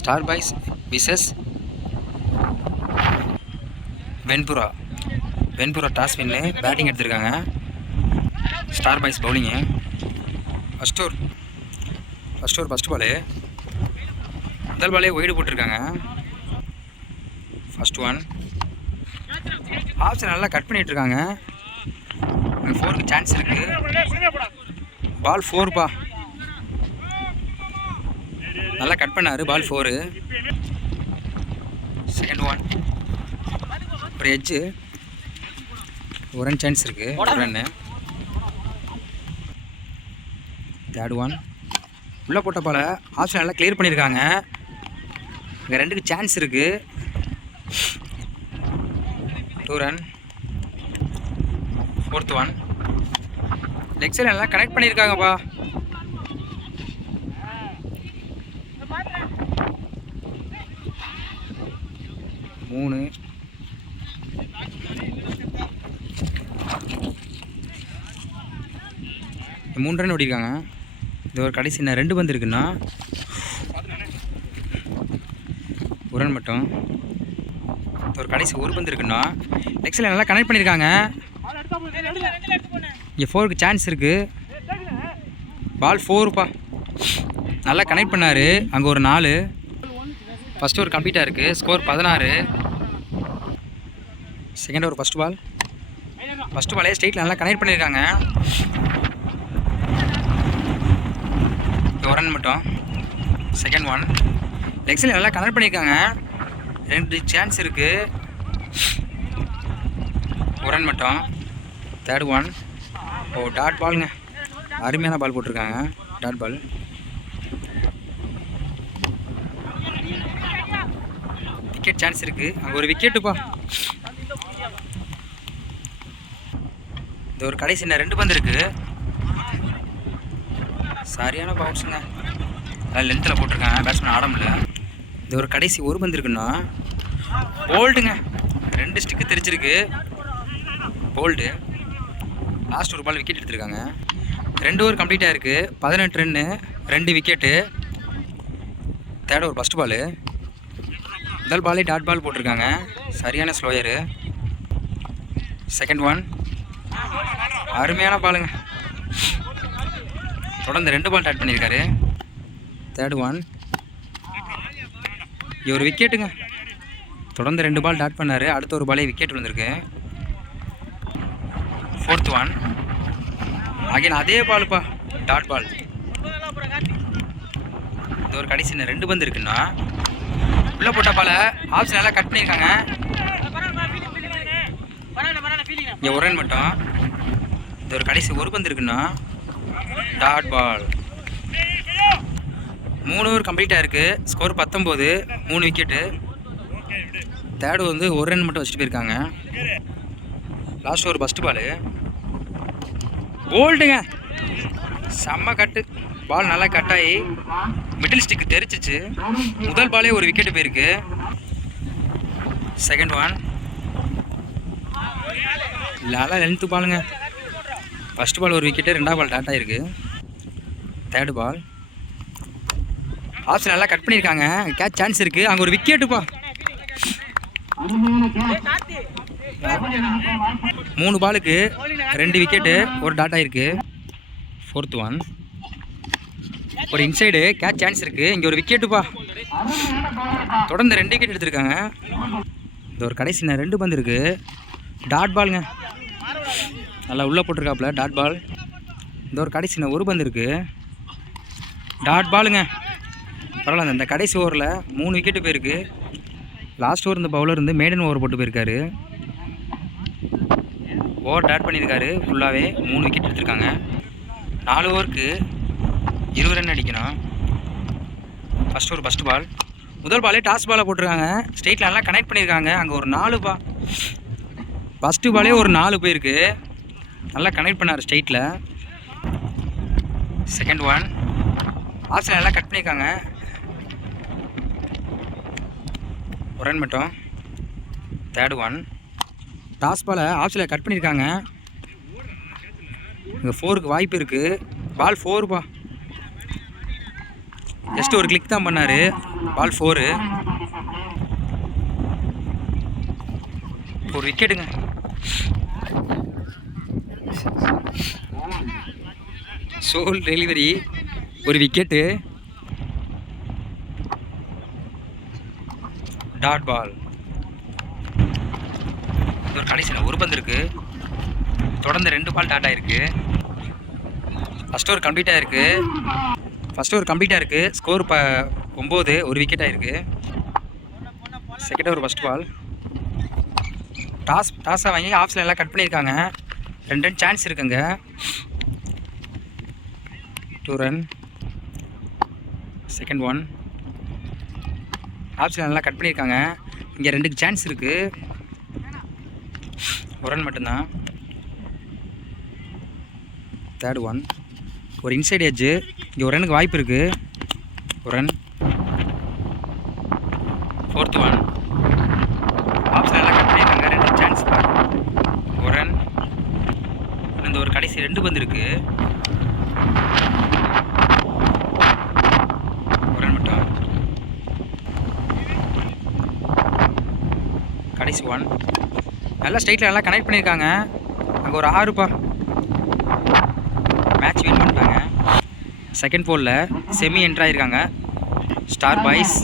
Star boys versus Venpura. Venpura toss win batting எடுத்திருக்காங்க. Star boys bowling. First ball. முதல் பாலே wide போட்டிருக்காங்க. First one. ஆப்ஷன் நல்லா கட் பண்ணிகிட்ருக்காங்க. 4க்கு சான்ஸ் இருக்குது. பால் 4பா. நல்லா கட் பண்ணார். பால் 4. Second one. ஒரு எட்ஜு. ஒரு ரன் சான்ஸ் இருக்குது. ஒரு ரன்னு. Third one. உள்ளே போட்ட பால ஆப்ஷன் நல்லா கிளியர் பண்ணியிருக்காங்க. இங்கே 2க்கு சான்ஸ் இருக்குது. 2 run. Fourth one. Leg side நல்லா கனெக்ட் பண்ணியிருக்காங்கப்பா. மூணு. ரன் ஓடிருக்காங்க. இது ஒரு கடைசி என்ன 2 பந்து இருக்குன்னா 1 ரன் மட்டும். ஒரு கடைசி 1 பந்து இருக்குன்னா லெக் சைடில் நல்லா கனெக்ட் பண்ணியிருக்காங்க. இங்கே 4க்கு சான்ஸ் இருக்குது. பால் 4பா. நல்லா கனெக்ட் பண்ணார். அங்கே ஒரு 4. ஃபஸ்ட்டு ஒரு கம்ப்ளீட்டாக இருக்குது. ஸ்கோர் 16. செகண்ட் ஒரு ஃபஸ்ட் பாலே ஸ்ட்ரெயிட்டில் நல்லா கனெக்ட் பண்ணியிருக்காங்க. 1 ரன் மட்டும். Second one. லெக் சைடில் நல்லா கனெக்ட் பண்ணியிருக்காங்க. 2 சான்ஸ் இருக்குது. 1 ரன் மட்டும். Third one. டாட் பாலுங்க. அருமையான பால் போட்டிருக்காங்க. Dot ball. விக்கெட் சான்ஸ் இருக்குது. அங்கே ஒரு விக்கெட்டுப்பா. இது ஒரு கடைசி என்ன 2 பந்து இருக்குது. சரியான பவுன்ஸுங்க. அதில் லென்த்தில் போட்டிருக்காங்க. பேட்ஸ்மேன் ஆட முடியல. இது ஒரு கடைசி 1 பந்து இருக்குன்னா போல்டுங்க. 2 ஸ்டிக்கு தெரிச்சிருக்கு. போல்டு. லாஸ்ட் ஒரு பால் விக்கெட் எடுத்திருக்காங்க. 2 ஓவர் கம்ப்ளீட்டாக இருக்குது. 18 ரன்னு, 2 விக்கெட்டு. தேர்ட் ஒரு ஃபஸ்ட் பாலு. முதல் பாலே டாட் பால் போட்டிருக்காங்க. சரியான ஸ்லோயரு. Second one. அருமையான பாலுங்க. தொடர்ந்து 2 பால் டாட் பண்ணியிருக்காரு. Third one. ஒரு விக்கெட்டுங்க. தொடர்ந்து 2 பால் டாட் பண்ணார். அடுத்த ஒரு பாலே விக்கெட் விழுந்திருக்கு. Fourth one. அகைன் அதே பாலுப்பா. Dot ball. இது ஒரு கடைசி 2 பந்து இருக்குன்னா உள்ளே போட்ட பால ஆப்ஷன் நல்லா கட் பண்ணியிருக்காங்க. இங்கே 1 ரன் மட்டும். இது ஒரு கடைசி 1 பந்து இருக்குன்னா டாட் பால். 3 ஓவர் கம்ப்ளீட்டாக இருக்குது. ஸ்கோர் 19. 3 விக்கெட்டு. தேர்டு வந்து 1 ரன் மட்டும் வச்சுட்டு போயிருக்காங்க. லாஸ்ட் ஒரு ஃபஸ்ட்டு பாலு. போல்டுங்க. செம்ம கட்டு. பால் நல்லா கட்டாகி மிடில் ஸ்டிக்கு தெரிச்சிச்சு. முதல் பாலே ஒரு விக்கெட்டு போயிருக்கு. Second one. நல்லா லென்த்து பாலுங்க. ஃபஸ்ட் பால் ஒரு விக்கெட்டு. 2வது பால் டாட் ஆகிருக்கு. Third ball. ஆப்ஷன் நல்லா கட் பண்ணியிருக்காங்க. கேட்ச் சான்ஸ் இருக்குது. அங்கே ஒரு விக்கெட்டுப்பா. 3 பாலுக்கு 2 விக்கெட்டு. ஒரு டாட் ஆகிருக்கு. Fourth one. ஒரு இன்சைடு கேட்ச் சான்ஸ் இருக்குது. இங்கே ஒரு விக்கெட்டுப்பா. தொடர்ந்து 2 விக்கெட் எடுத்திருக்காங்க. இது ஒரு கடைசி 2 பந்து இருக்குது. டாட் பாலுங்க. நல்லா உள்ளே போட்டிருக்காப்புல. Dot ball. இந்த ஒரு கடைசி 1 பந்து இருக்குது. டாட் பாலுங்க. பரவாயில்ல. இந்த கடைசி ஓவரில் 3 விக்கெட்டு போயிருக்கு. லாஸ்ட் ஓவர் இந்த பவுலர் வந்து மேடன் ஓவர் போட்டு போயிருக்காரு. ஓவர் டாட் பண்ணியிருக்காரு. ஃபுல்லாகவே 3 விக்கெட் எடுத்திருக்காங்க. 4 ஓவருக்கு 20 ரன் அடிக்கணும். First over first ball. முதல் பாலே டாஸ் பாலை போட்டிருக்காங்க. ஸ்ட்ரெயிட்டில் நல்லா கனெக்ட் பண்ணியிருக்காங்க. அங்கே ஒரு 4பா. ஃபஸ்ட்டு பாலே ஒரு 4 போயிருக்கு. நல்லா கனெக்ட் பண்ணார் ஸ்ட்ரெயிட்டில். Second one. ஆப்ஷன் நல்லா கட் பண்ணியிருக்காங்க. 1 ரன் மட்டும். Third one. டாஸ் பாலை ஆப்ஷனில் கட் பண்ணியிருக்காங்க. இங்கே 4க்கு வாய்ப்பு இருக்குது. பால் 4பா. ஜஸ்ட் ஒரு கிளிக் தான் பண்ணார். பால் 4. ஒரு விக்கெட்டுங்க. சோல் டெலிவரி, ஒரு விக்கெட்டு. Dot ball. இது ஒரு கடைசியில் ஒரு பந்து இருக்குது. தொடர்ந்து 2 பால் டாட் ஆகிருக்கு. ஃபஸ்ட் ஓவர் கம்ப்ளீட்டாக இருக்குது. ஸ்கோர் 9, ஒரு விக்கெட் ஆகிருக்கு. Second over first ball. டாஸாக வாங்கி ஆஃப்ஸில் எல்லாம் கட் பண்ணியிருக்காங்க. 2 ரன் சான்ஸ் இருக்குங்க. 2 ரன். Second one. ஆஃப்ஸில் நல்லா கட் பண்ணியிருக்காங்க. இங்கே 2க்கு சான்ஸ் இருக்குது. 1 ரன் மட்டும்தான். Third one. ஒரு இன்சைட் எட்ஜு. இங்கே 1 ரனுக்கு வாய்ப்பு இருக்குது. 1 ரன். Fourth one. ஆஃப்ஸில் நல்லா கட் பண்ணியிருக்காங்க. 2 சான்ஸ். 1 ரன். இந்த ஒரு கடைசி 2 பந்து இருக்குது. 1 ரன் மட்டும். கடைசி 1. நல்லா ஸ்ட்ரைட்டில் நல்லா கனெக்ட் பண்ணியிருக்காங்க. அங்கே ஒரு 6பா. மேட்ச் வின் பண்ணிட்டாங்க. செகண்ட் போலில் செமி என்ட்ரு ஆகிருக்காங்க ஸ்டார் பாய்ஸ்.